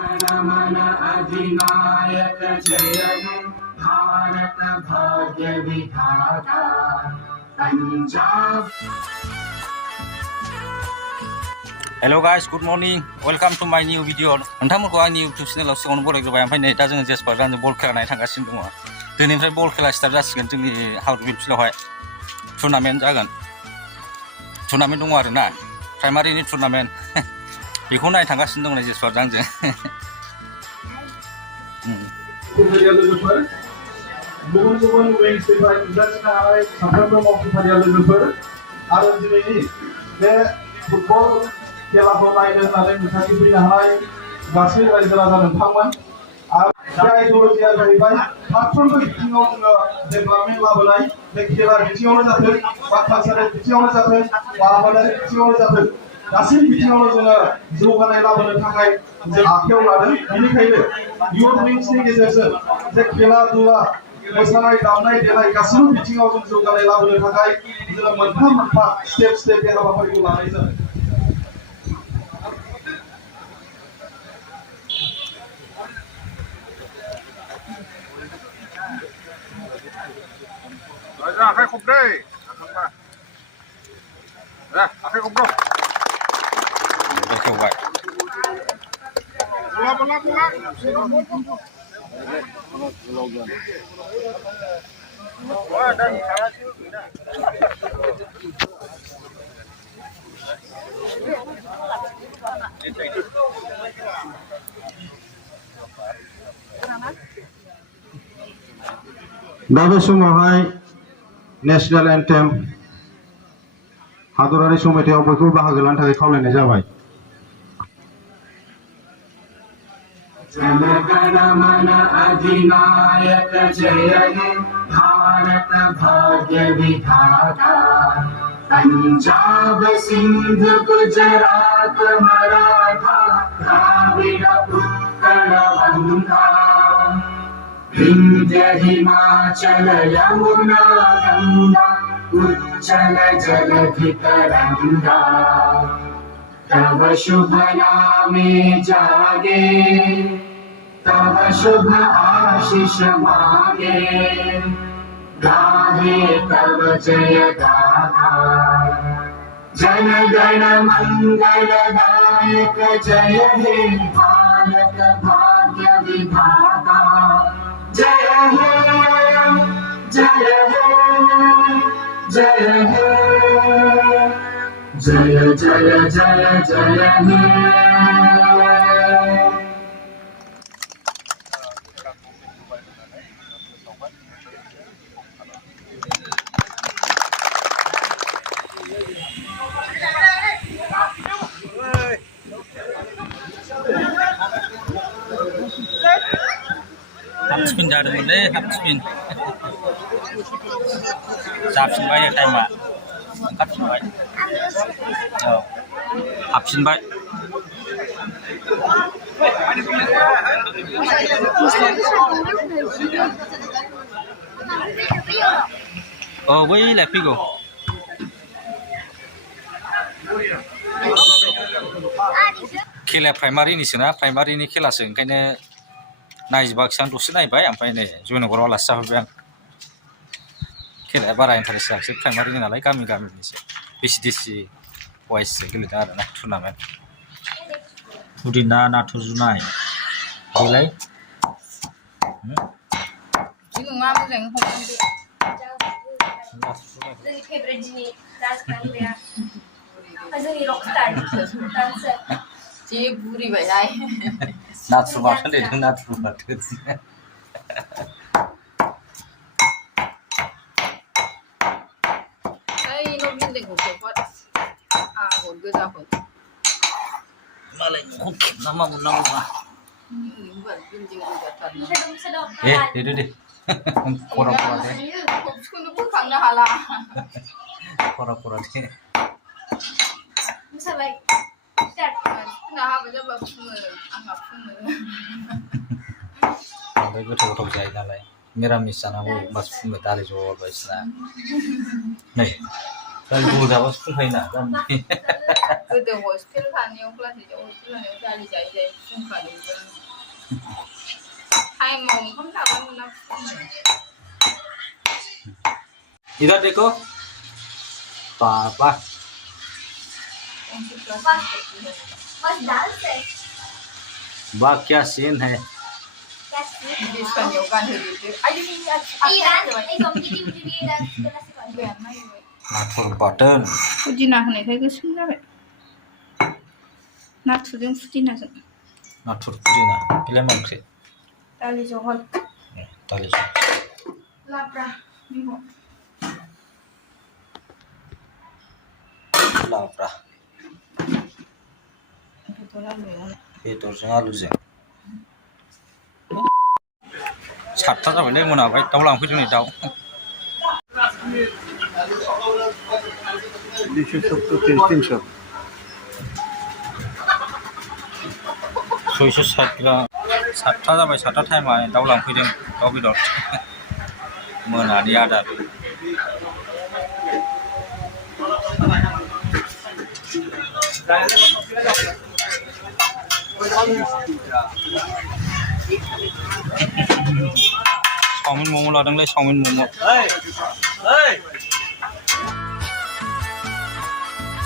जनगण अधिनायक जय हे भारत भाग्य विधाता Punjab. Hello guys, good morning. Welcome to my new video. नोंथांमोनखौ आंनि YouTube चेनेलाव सिगाङावनो बरायग्रोबाय। ओमफ्राय नै दा जोङो जेसपारजों बल खेला नायनो थांगासिनो दङ। दिनैनिफ्राय बल खेला स्टार्ट जासिगोन जोंनि हाउसबिल फिल्डआवहाय टुर्नामेन्ट जागोन। टुर्नामेन्ट दङ आरोना प्राइमारिनि टुर्नामेन्ट बेखौ नायनो थांगासिनो दङ नै जेसपारजों आंजों। गुबुन गुबुन उइंसनिफ्राय नुजाथिनो हानाय साफ्रोमबो मावथिफारिया लोगोफोर आरो दिनैनि बे फुटबल खेलाखौ नायनो होननानै नुजाथि फैनो हानाय गासै रायजो राजा नोंथांमोन आरो बे आइडिय'लजिया जाहैबाय फारफ्रोमबो बिथिङाव जोङो डेभेलपमेन्ट लाबोनाय बे खेला बिथिङावनो जाथों बा कालसारेल बिथिङावनो जाथों बा आबादारि बिथिङावनो जाथों गासै बिथिङावनो जोङो जौगानाय लाबोनो थाखाय जों आखायाव लादों। बेनिखायनो इयुथ उइंसनि गेजेरजों जे खेला दुला मोसानाय दामनाय देनाय गासैबो बिथिङाव जों जौगानाय लाबोनो थाखाय जोङो मोनफा मोनफा स्टेप बे हाबाफारिखौ लानाय जादों। आखाइ खबदै आखाइ खबद' खेवबाय दा बे समावहाय नेशनेल एन्थेम हादरारि समितियाव बयखौबो बाहागो लानो थाखाय खावलायनाय जाबाय। जनगण मन अधिनायक जय हे भारत भाग्य विधाता पंजाब सिंध गुजरात मराठा द्राविड़ उत्कल गंगा विंध्य हिमाचल यमुना गंगा उच्चल जलधि तरंगा तव शुभ नामे जागे तव शुभ आशीष मागे गाहे तव जय गाथा जनगण मंगलदायक जय हे भारत भाग्य विधाता जय हे जय हे जय हे जय जय जय जय हे। हाफ स्पिन जादोंमोनलै हाफ स्पिन जाफिनबाय टाइमा ओंखारफिनबाय औ हाबफिनबाय औ बैलाय फैगौ खेलाया प्राइमारिनिसोना प्राइमारिनि खेलासो ओंखायनो नायजोबाखिसै आं दसे नायबाय ओमफ्राय नै जयनगराव आलासि जाहरबाय आं खेलाया बारा इन्टारेस्ट जायाखिसै प्राइमारिनि नालाय गामिनिसो बिसिडिसि वाइससो गेलेदों आरोना टुर्नामेन्ट उदिना नाथुर जुनाय बेलाय नङा मोजाङै हमनांगौ जोंनि फेभरेट दिनै राजखान्थिया जोंनि रकस्टार जे बुरिबायहाय नाथुर बाथोन देदों नाथुर बाथोन आगर गोजाफोर मालाय न'खौ खेबना मा मोननांगौबा देदो दे खरा दे खबसखौनो बोखांनो हाला खरा दे मोसालाय जोंना हाबा जाबा फुङो आंहा फुङो बांद्राय गोथाव जायो नालाय मिरामिस जानांगौ होमबासो फुङो दालि जहल बायदिसिना नै दालि जहल जाबासो फुंखायोना गोदो हस्टेल थानायाव क्लास 8आव हस्टेल थानायाव दालि जायै जायै फुंखादोंमोन टाइमाव ओंखाम जाबानो ना फुङो इधर देखो पापा गंसे क्लास बस दाल से वाह क्या सीन है क्या सीन बिदिसकानियाव गानहोजोबदो आयु ईरान ए कम्पिटिटिव मुझे ये डांस करना सिखा दो नाथुर बाथोन फुदिना होनायखाय गोसोम जाबाय नाथुरजों फुदिनाजों नाथुर पुदिना बेलाय मा ओंख्रि दालि जहल दालि जहल लाब्रा मैगं लाब्रा बेदरजों आलुजों 7था जाबाय नै मोनाबाय दाउ लांफैदों नै दाउ 270 660 ग्राम 7था जाबाय 7था टाइमा दाउ लांफैदों दाउ बेदर मोनानि आदार चाउमिन मम' लादोंलै चाउमिन मम'